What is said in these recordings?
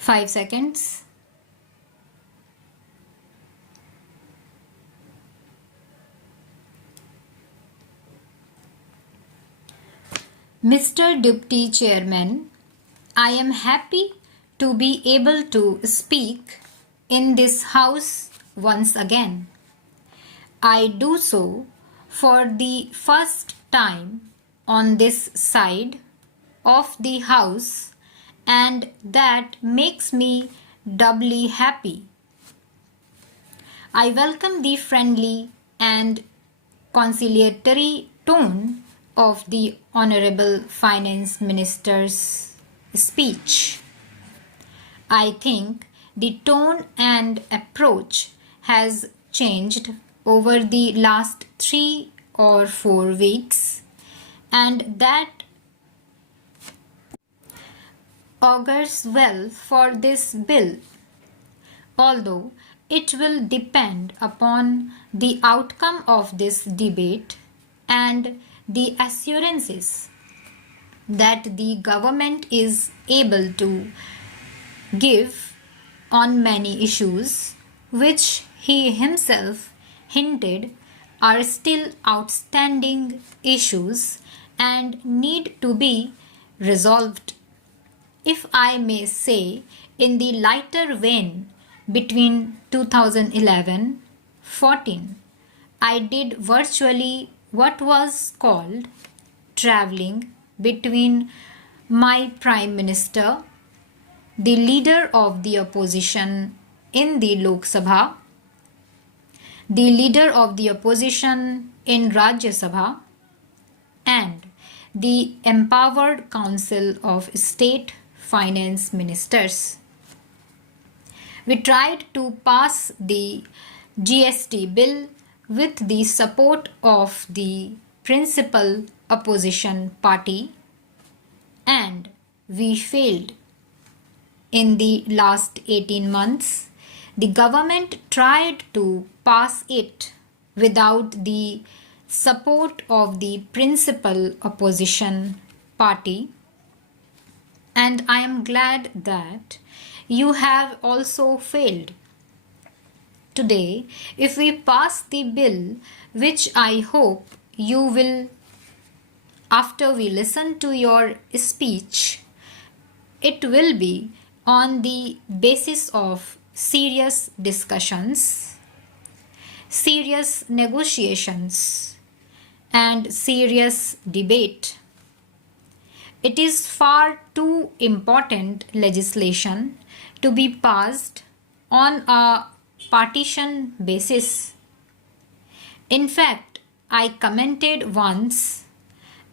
5 seconds. Mr. Deputy Chairman, I am happy to be able to speak in this House once again. I do so for the first time on this side of the House, and that makes me doubly happy. I welcome the friendly and conciliatory tone of the Honorable Finance Minister's speech. I think the tone and approach has changed over the last 3 or 4 weeks, and that augurs well for this bill, although it will depend upon the outcome of this debate and the assurances that the government is able to give on many issues which he himself hinted are still outstanding issues and need to be resolved. If I may say, in the lighter vein, between 2011-14, I did virtually what was called traveling between my Prime Minister, the leader of the opposition in the Lok Sabha, the leader of the opposition in Rajya Sabha, and the empowered Council of State Finance Ministers. We tried to pass the GST bill with the support of the principal opposition party, and we failed. In the last 18 months, the government tried to pass it without the support of the principal opposition party, and I am glad that you have also failed. Today, if we pass the bill, which I hope you will after we listen to your speech, it will be on the basis of serious discussions, serious negotiations, and serious debate. It is far too important legislation to be passed on a partition basis. In fact, I commented once,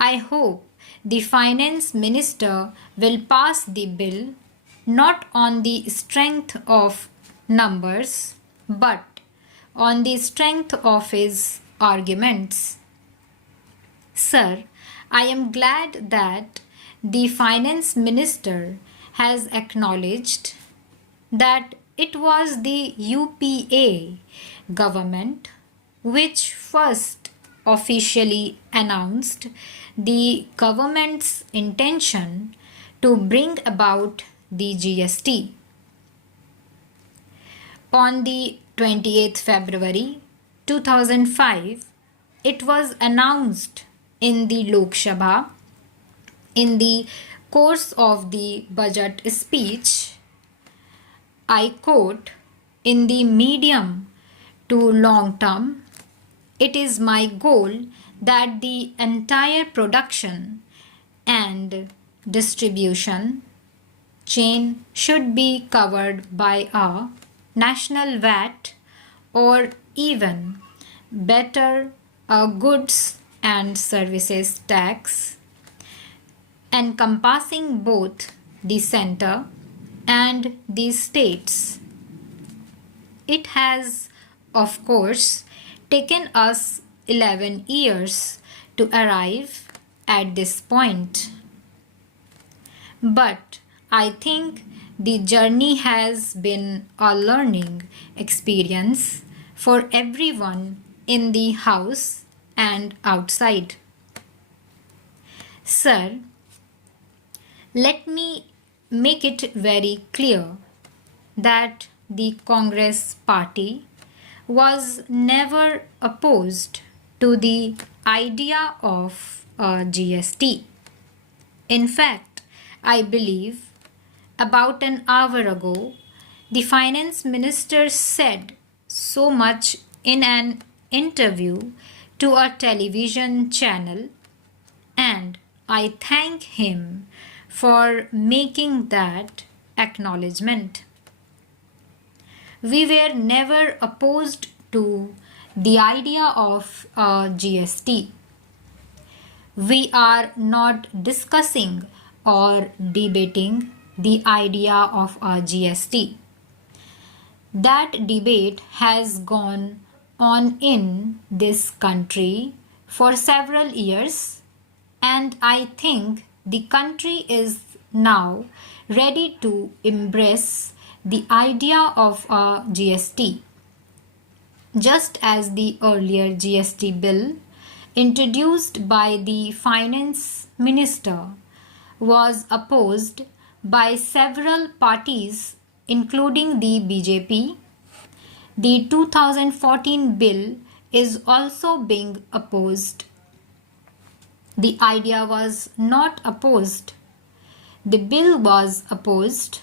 I hope the Finance Minister will pass the bill not on the strength of numbers but on the strength of his arguments. Sir, I am glad that the Finance Minister has acknowledged that it was the UPA government which first officially announced the government's intention to bring about the GST. On the 28th February 2005, it was announced in the Lok Sabha in the course of the budget speech. I quote, "In the medium to long term, it is my goal that the entire production and distribution chain should be covered by a national VAT or even better a goods and services tax encompassing both the center and the states. It has, of course, taken us 11 years to arrive at this point. But I think the journey has been a learning experience for everyone in the house and outside. Sir, let me make it very clear that the Congress party was never opposed to the idea of a GST. In fact, I believe about an hour ago, the finance minister said so much in an interview to a television channel, and I thank him for making that acknowledgement. We were never opposed to the idea of a GST. We are not discussing or debating the idea of a GST. That debate has gone on in this country for several years, and I think the country is now ready to embrace the idea of a GST. Just as the earlier GST bill introduced by the finance minister was opposed by several parties including the BJP, the 2014 bill is also being opposed. The idea was not opposed. The bill was opposed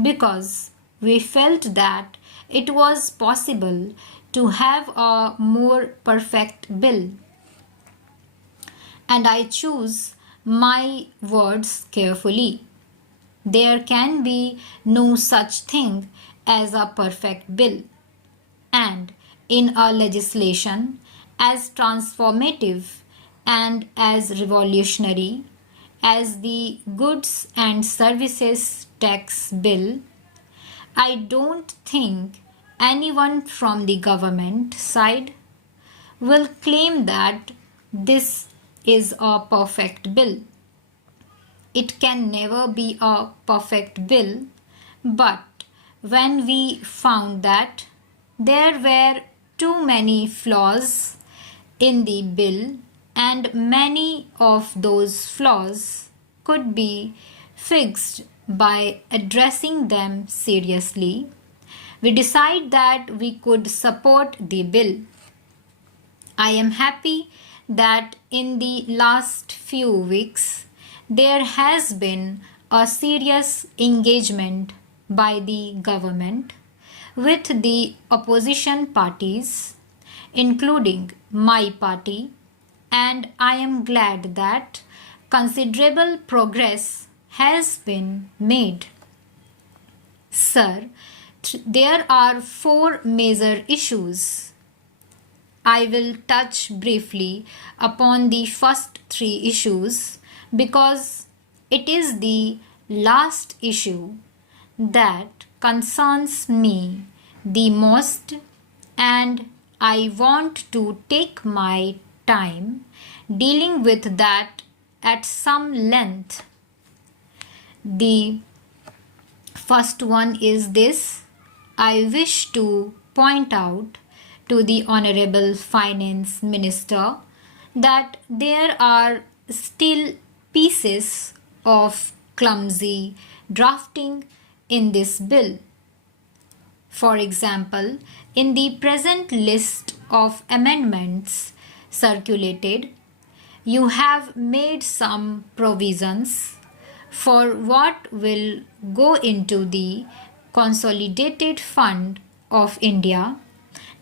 because we felt that it was possible to have a more perfect bill. And I choose my words carefully. There can be no such thing as a perfect bill. And in a legislation as transformative and as revolutionary as the Goods and Services Tax Bill, I don't think anyone from the government side will claim that this is a perfect bill. It can never be a perfect bill, but when we found that there were too many flaws in the bill and many of those flaws could be fixed by addressing them seriously, we decided that we could support the bill. I am happy that in the last few weeks there has been a serious engagement by the government with the opposition parties, including my party, and I am glad that considerable progress has been made. Sir, there are four major issues. I will touch briefly upon the first three issues because it is the last issue that concerns me the most, and I want to take my time dealing with that at some length. The first one is this. I wish to point out to the Honorable Finance Minister that there are still pieces of clumsy drafting in this bill. For example, in the present list of amendments circulated, you have made some provisions for what will go into the Consolidated Fund of India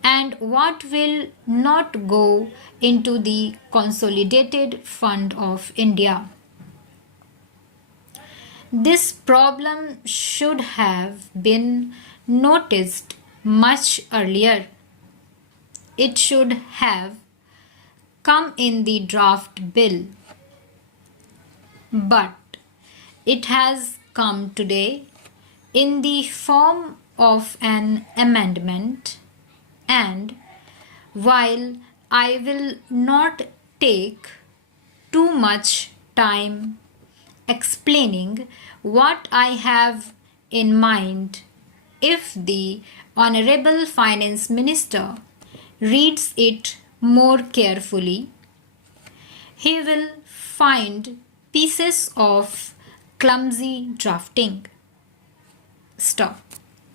and what will not go into the Consolidated Fund of India. This problem should have been noticed much earlier. It should have come in the draft bill, but it has come today in the form of an amendment, and while I will not take too much time explaining what I have in mind, if the Honorable Finance Minister reads it more carefully, he will find pieces of clumsy drafting. Stop.